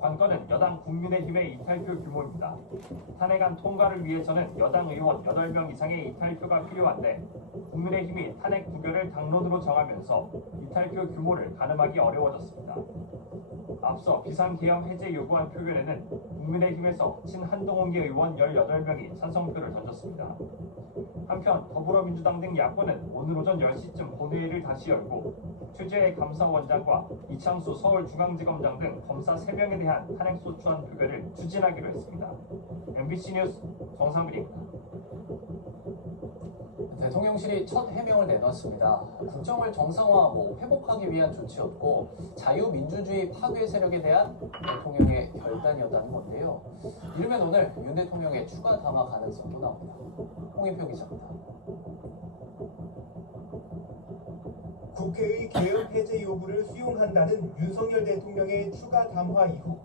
관건은 여당 국민의힘의 이탈표 규모입니다. 탄핵안 통과를 위해서는 여당 의원 8명 이상의 이탈표가 필요한데 국민의힘이 탄핵 부결을 당론으로 정하면서 이탈표 규모를 가늠하기 어려워졌습니다. 앞서 비상계엄 해제 요구안 표결에는 국민의힘에서 친한동훈계 의원 18명이 찬성표를 던졌습니다. 한편 더불어민주당 등 야권은 오늘 오전 10시쯤 본회의를 다시 열고 최재해 감사원장과 이창수 서울중앙지검장 등 검사 3명에 대한 탄핵소추안 표결을 추진하기로 했습니다. MBC 뉴스 정상근입니다. 대통령실이 첫 해명을 내놨습니다. 국정을 정상화하고 회복하기 위한 조치였고 자유민주주의 파괴 세력에 대한 대통령의 결단이었다는 건데요. 이르면 오늘 윤 대통령의 추가 담화 가능성도 나옵니다. 홍인표 기자입니다. 국회의 계엄 해제 요구를 수용한다는 윤석열 대통령의 추가 담화 이후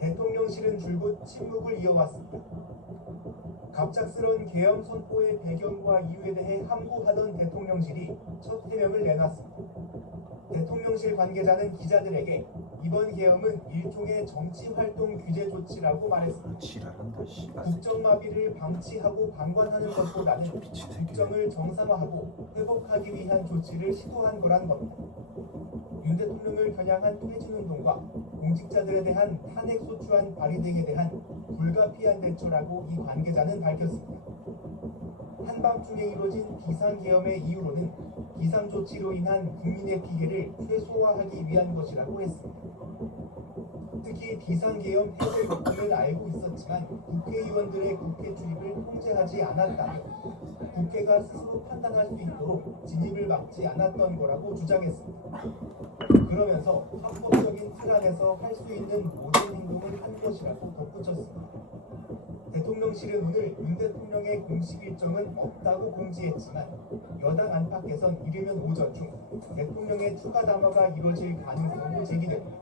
대통령실은 줄곧 침묵을 이어왔습니다. 갑작스러운 계엄 선포의 배경과 이유에 대해 함구하던 대통령실이 첫 해명을 내놨습니다. 대통령실 관계자는 기자들에게 이번 계엄은 일종의 정치활동 규제 조치라고 말했습니다. 국정마비를 방치하고 방관하는 것보다는 국정을 정상화하고 회복하기 위한 조치를 시도한 거란 겁니다. 윤 대통령을 겨냥한 퇴진운동과 공직자들에 대한 탄핵소추안 발의 등에 대한 불가피한 대처라고 이 관계자는 밝혔습니다. 한밤중에 이뤄진 비상계엄의 이유로는 비상조치로 인한 국민의 피해를 최소화하기 위한 것이라고 했습니다. 특히 비상계엄 해제 요구를 알고 있었지만 국회의원들의 국회 출입을 통제하지 않았다며 국회가 스스로 판단할 수 있도록 진입을 막지 않았던 거라고 주장했습니다. 그러면서 헌법적인 틀 안에서 할 수 있는 모든 행동을 한 것이라고 덧붙였습니다. 대통령실은 오늘 윤 대통령의 공식 일정은 없다고 공지했지만 여당 안팎에선 이르면 오전 중 대통령의 추가 담화가 이뤄질 가능성도 제기됩니다.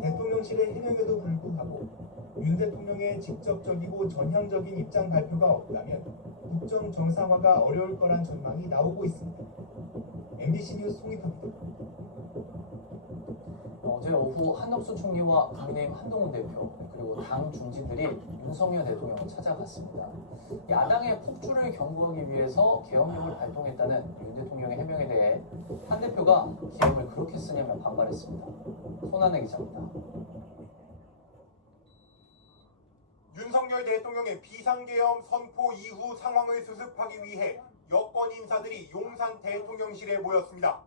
대통령실의 해명에도 불구하고 윤 대통령의 직접적이고 전향적인 입장 발표가 없다면 국정 정상화가 어려울 거란 전망이 나오고 있습니다. MBC 뉴스 송익호입니다. 어제 오후 한덕수 총리와 국민의힘 한동훈 대표 그리고 당 중진들이 윤석열 대통령을 찾아갔습니다. 야당의 폭주를 경고하기 위해서 계엄령을 발동했다는 윤 대통령의 해명에 대해 한 대표가 계엄을 그렇게 쓰냐며 반발했습니다. 손한혜 기자입니다. 윤석열 대통령의 비상계엄 선포 이후 상황을 수습하기 위해 여권 인사들이 용산 대통령실에 모였습니다.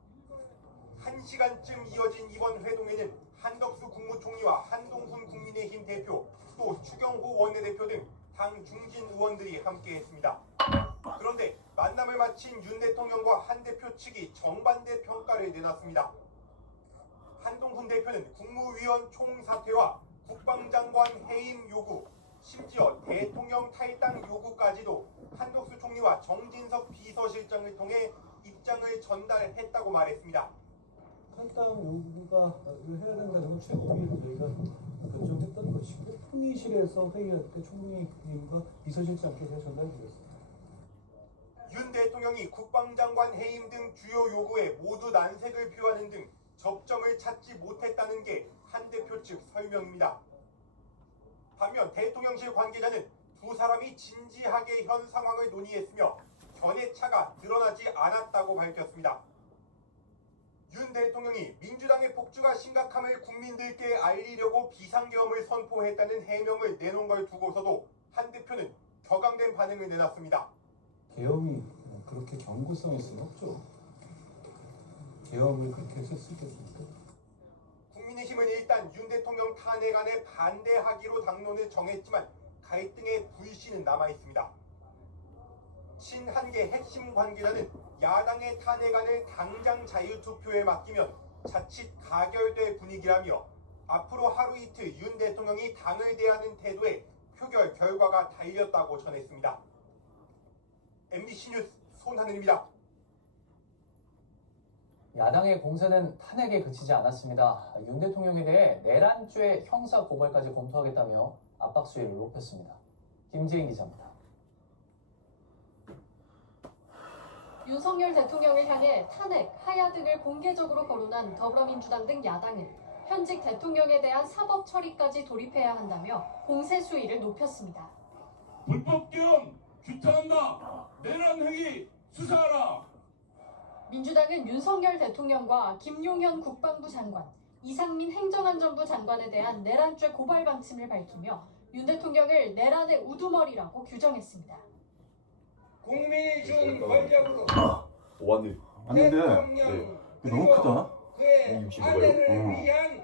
1시간쯤 이어진 이번 회동에는 한덕수 국무총리와 한동훈 국민의힘 대표, 또 추경호 원내대표 등 당 중진 의원들이 함께했습니다. 그런데 만남을 마친 윤 대통령과 한 대표 측이 정반대 평가를 내놨습니다. 한동훈 대표는 국무위원 총사퇴와 국방장관 해임 요구, 심지어 대통령 탈당 요구까지도 한덕수 총리와 정진석 비서실장을 통해 입장을 전달했다고 말했습니다. 탈당 요구가 해야 된다는 건 최고위로 저희가 결정했던 것이고 총리실에서 회의할 때 총리님과 비서실장께서 전달드렸습니다. 윤 대통령이 국방장관 해임 등 주요 요구에 모두 난색을 표하는 등 접점을 찾지 못했다는 게 한 대표 측 설명입니다. 반면 대통령실 관계자는 두 사람이 진지하게 현 상황을 논의했으며 견해차가 드러나지 않았다고 밝혔습니다. 윤 대통령이 민주당의 폭주가 심각함을 국민들께 알리려고 비상계엄을 선포했다는 해명을 내놓은 걸 두고서도 한 대표는 격앙된 반응을 내놨습니다. 계엄이 그렇게 경고성일 수는 없죠. 계엄을 그렇게 했을 수 있겠습니까? 국민의힘은 일단 윤 대통령 탄핵안에 반대하기로 당론을 정했지만 갈등의 불씨는 남아있습니다. 신한계 핵심 관계자는 야당의 탄핵안을 당장 자유투표에 맡기면 자칫 가결될 분위기라며 앞으로 하루 이틀 윤 대통령이 당을 대하는 태도에 표결 결과가 달렸다고 전했습니다. MBC 뉴스 손하늘입니다. 야당의 공세는 탄핵에 그치지 않았습니다. 윤 대통령에 대해 내란죄 형사 고발까지 검토하겠다며 압박 수위를 높였습니다. 김지인 기자입니다. 윤석열 대통령을 향해 탄핵, 하야 등을 공개적으로 거론한 더불어민주당 등 야당은 현직 대통령에 대한 사법 처리까지 돌입해야 한다며 공세 수위를 높였습니다. 불법 계엄 규탄한다. 내란 행위 수사하라. 민주당은 윤석열 대통령과 김용현 국방부 장관, 이상민 행정안전부 장관에 대한 내란죄 고발 방침을 밝히며 윤 대통령을 내란의 우두머리라고 규정했습니다. 국민이 준 권력으로 왔네. 대통령 너무 크다. 그의 265 가요? 아내를 위한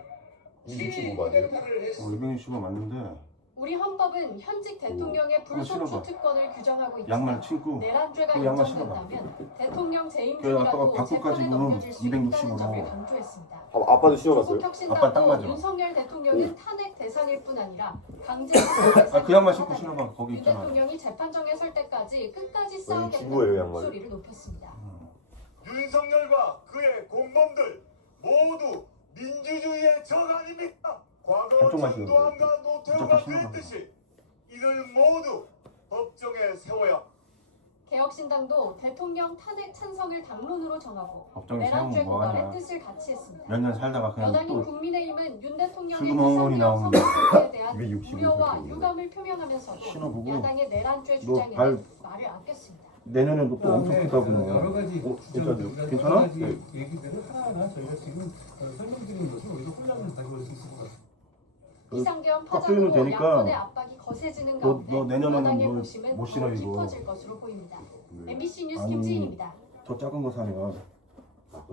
265 맞아요? 쿠데타를 했습니다. 265 맞는데 우리 헌법은 현직 대통령의 불소추 신어봐. 특권을 규정하고 양말 있지만 신고 내란죄가 그 양말 인정된다면 대통령 재임 그 아빠가 중이라도 바꿔 재판에 가지고 넘겨질 수 있다는 265 점을 강조했습니다. 아빠도 신어봤어요? 아빠 딱 혁신당도 맞아. 윤석열 대통령은 탄핵 대상일 뿐 아니라 강제 그 양말 신고 신어봐. 거기 윤 있잖아. 대통령이 재판정에 설 때까지 끝까지 중고예요, 싸우겠다는 양말. 목소리를 높였습니다. 윤석열과 그의 공범들 모두 민주주의의 적 아닙니까? 과거 한쪽만 전두환과 노태우가 한쪽만 그랬듯이 이들 모두 법정에 세워야 개혁신당도 대통령 탄핵 찬성을 당론으로 정하고 법정에 내란죄 세우면 뭐하냐. 고발의 뜻을 같이 했습니다. 몇 년 살다가 그냥 여당인 또 국민의힘은 윤 대통령의 슬그머니 비상계엄 나오는데 선거에 대한 265 우려와 이렇게 유감을 표명하면서도 신어보고 야당의 내란죄 너 주장에는 발- 말을 아꼈습니다. 내년에도 또 엄청 크다고 여러 가지 괜찮아요? 괜찮아? 여러 가지 네. 얘기들을 하나하나 저희가 지금 설명드리는 것은 오히려 혼란을 가져올 수 있을 것 같습니다. 비상계엄 딱 쓰면 파장으로 되니까 야권의 압박이 거세지는 너 가운데 내년에는 야당의 뭐 고심은 못 실어, 더 이거. 깊어질 것으로 보입니다. MBC 뉴스 아니, 김지인입니다. 더 작은 거 사면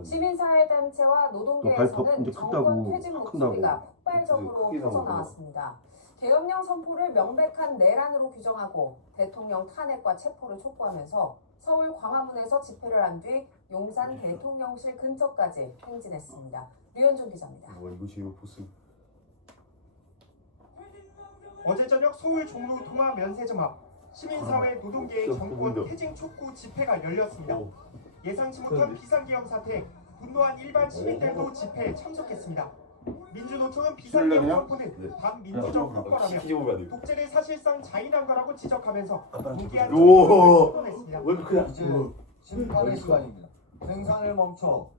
시민사회단체와 너 노동계에서는 발톱 이제 정권 크다고 퇴진 큰다고. 목소리가 폭발적으로 크게 나오고. 터져나왔습니다. 계엄령 선포를 명백한 내란으로 규정하고 대통령 탄핵과 체포를 촉구하면서 서울 광화문에서 집회를 한 뒤 용산 대통령실 근처까지 행진했습니다. 류현준 기자입니다. 이것이 보스. 어제 저녁 서울 종로 통화 면세점 앞 시민사회 노동계의 진짜 정권 보인다. 퇴진 촉구 집회가 열렸습니다. 예상치 못한 그런데. 비상계엄 사태, 분노한 일반 시민들도 집회에 참석했습니다. 민주노총은 실례 비상계엄 그냥? 선포는 반민주적 폭거라며 보면 돼. 독재를 사실상 자인한 거라고 지적하면서 무기한 오. 정권을 선언했습니다. 왜 그냥 이제 심판의 시간입니다. 생산을 멈춰